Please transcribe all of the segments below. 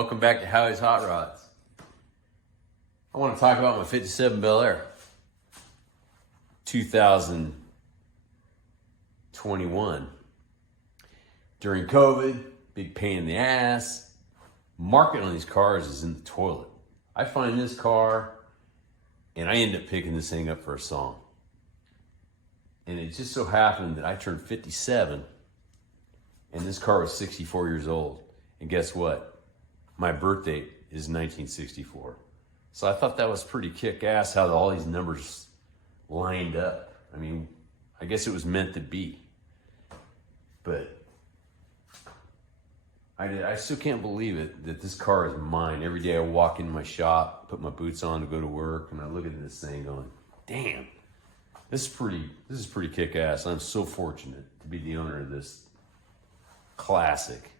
welcome back to Howie's Hot Rods. I want to talk about my 57 Bel Air. 2021. During COVID, big pain in the ass. Market on these cars is in the toilet. I find this car and I end up picking this thing up for a song. And it just so happened that I turned 57 and this car was 64 years old. And guess what? My birth date is 1964. So I thought that was pretty kick-ass how all these numbers lined up. I mean, I guess it was meant to be. But I still can't believe it that this car is mine. Every day I walk into my shop, put my boots on to go to work, and I look at this thing going, damn, this is pretty kick-ass. I'm so fortunate to be the owner of this classic.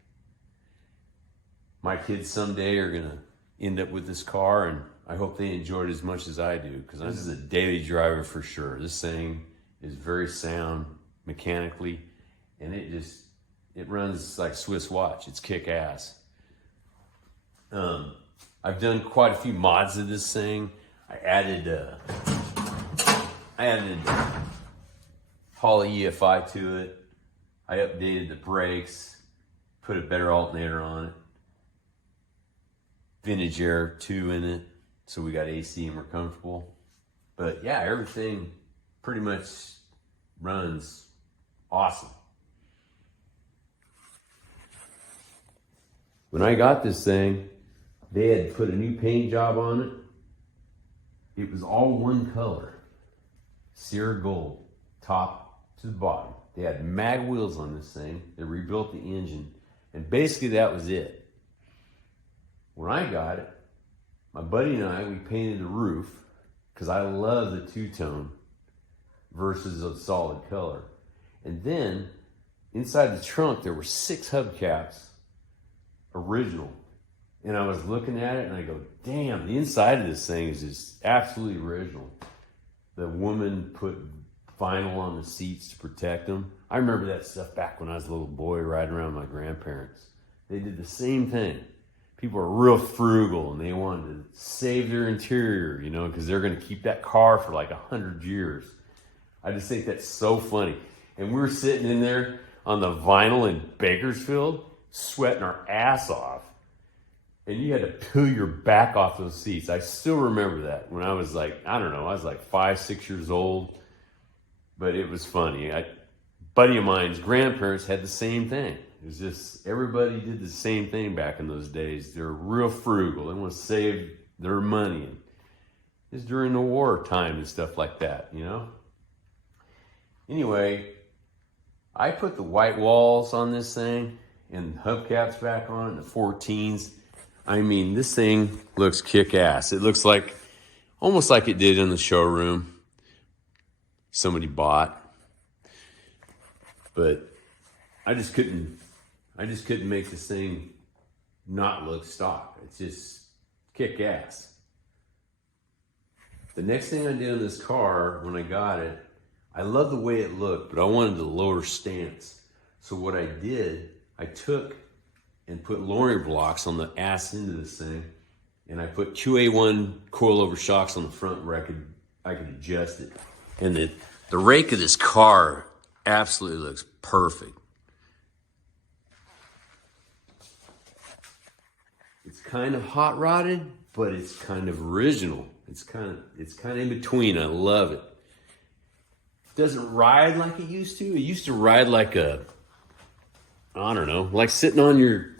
My kids someday are gonna end up with this car, and I hope they enjoy it as much as I do, because this is a daily driver for sure. This thing is very sound mechanically, and it runs like Swiss watch. It's kick-ass. I've done quite a few mods of this thing. I added Holley EFI to it. I updated the brakes, put a better alternator on it. Vintage Air 2 in it, so we got AC and we're comfortable. But yeah, everything pretty much runs awesome. When I got this thing, they had put a new paint job on it. It was all one color, Sierra Gold, top to the bottom. They had mag wheels on this thing. They rebuilt the engine, and basically that was it. When I got it, my buddy and I, we painted the roof because I love the two-tone versus a solid color. And then inside the trunk, there were 6 hubcaps, original. And I was looking at it and I go, damn, the inside of this thing is just absolutely original. The woman put vinyl on the seats to protect them. I remember that stuff back when I was a little boy riding around with my grandparents. They did the same thing. People are real frugal and they wanted to save their interior, you know, because they're going to keep that car for like 100 years. I just think that's so funny. And we were sitting in there on the vinyl in Bakersfield, sweating our ass off. And you had to peel your back off those seats. I still remember that when I was like, I don't know, I was like 5, 6 years old. But it was funny. A buddy of mine's grandparents had the same thing. It was just, everybody did the same thing back in those days. They're real frugal. They want to save their money. And it's during the war time and stuff like that, you know? Anyway, I put the white walls on this thing and hubcaps back on it, and the 14s. I mean, this thing looks kick-ass. It looks like, almost like it did in the showroom somebody bought. But I just couldn't make this thing not look stock. It's just kick-ass. The next thing I did on this car, when I got it, I love the way it looked, but I wanted the lower stance. So what I did, I took and put lowering blocks on the ass end of this thing, and I put QA1 coilover shocks on the front where I could adjust it. And the rake of this car absolutely looks perfect. It's kind of hot rodded, but it's kind of original. It's kind of in between. I love it. It doesn't ride like it used to. It used to ride like I don't know, like sitting on your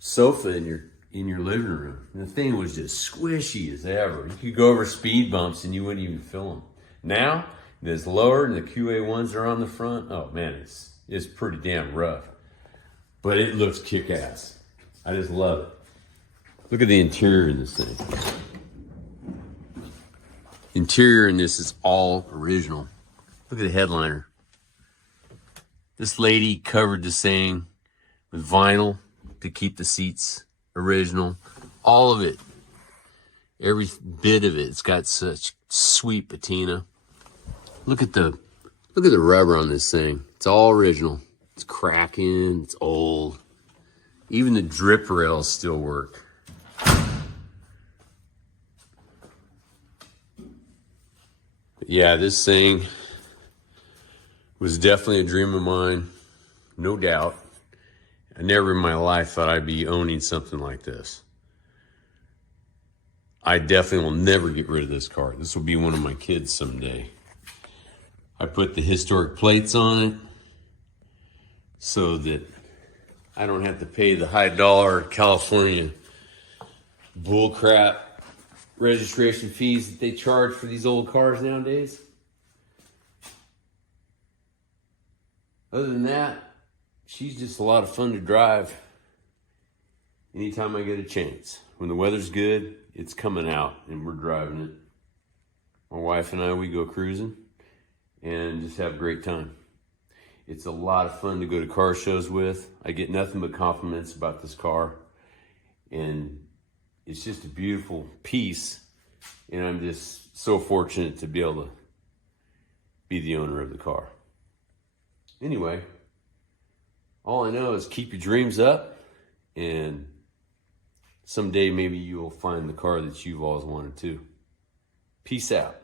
sofa in your living room. And the thing was just squishy as ever. You could go over speed bumps and you wouldn't even feel them. Now it's lower and the QA1s are on the front. Oh man, it's pretty damn rough, but it looks kick-ass. I just love it. Look at the interior in this thing. Interior in this is all original. Look at the headliner. This lady covered this thing with vinyl to keep the seats original. All of it. Every bit of it. It's got such sweet patina. Look at the rubber on this thing. It's all original. It's cracking. It's old. Even the drip rails still work. But yeah, this thing was definitely a dream of mine, no doubt. I never in my life thought I'd be owning something like this. I definitely will never get rid of this car. This will be one of my kids someday. I put the historic plates on it so that I don't have to pay the high dollar California bullcrap registration fees that they charge for these old cars nowadays. Other than that, she's just a lot of fun to drive anytime I get a chance. When the weather's good, it's coming out and we're driving it. My wife and I, we go cruising and just have a great time. It's a lot of fun to go to car shows with. I get nothing but compliments about this car, and it's just a beautiful piece, and I'm just so fortunate to be able to be the owner of the car. Anyway, all I know is keep your dreams up, and someday maybe you'll find the car that you've always wanted to. Peace out.